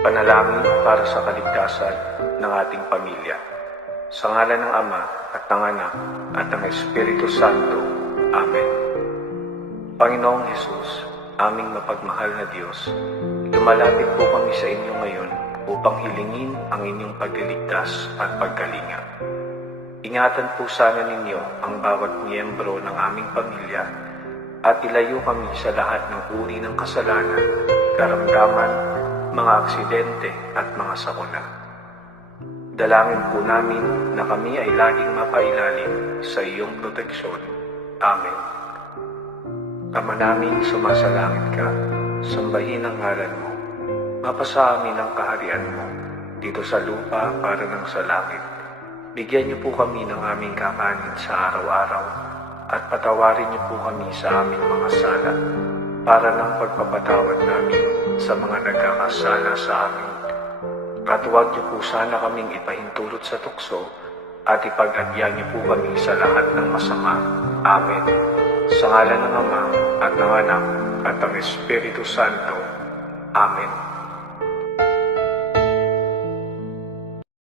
Panalangin para sa kaligtasan ng ating pamilya. Sa ngalan ng Ama at ng Anak at ng Espiritu Santo. Amen. Panginoong Hesus, aming mapagmahal na Diyos, lumalapit po kami sa inyo ngayon upang hilingin ang inyong pagliligtas at pagkalinga. Ingatan po sana ninyo ang bawat miyembro ng aming pamilya at ilayo kami sa lahat ng uri ng kasalanan, karamdaman, mga aksidente at mga sakuna. Dalangin po namin na kami ay laging mapailalim sa iyong proteksyon. Amen. Ama namin sumasalangit ka, sambahin ang ngalan mo. Mapasa amin ang kaharian mo, dito sa lupa para ng sa langit. Bigyan niyo po kami ng aming kakanin sa araw-araw at patawarin niyo po kami sa aming mga sala para ng pagpapatawad namin sa mga nagkakasala sa amin. At huwag niyo po sana kaming ipahintulot sa tukso at ipag-adya niyo po kami sa lahat ng masama. Amen. Sa ngalan ng Ama at ng Anak at ng Espiritu Santo. Amen.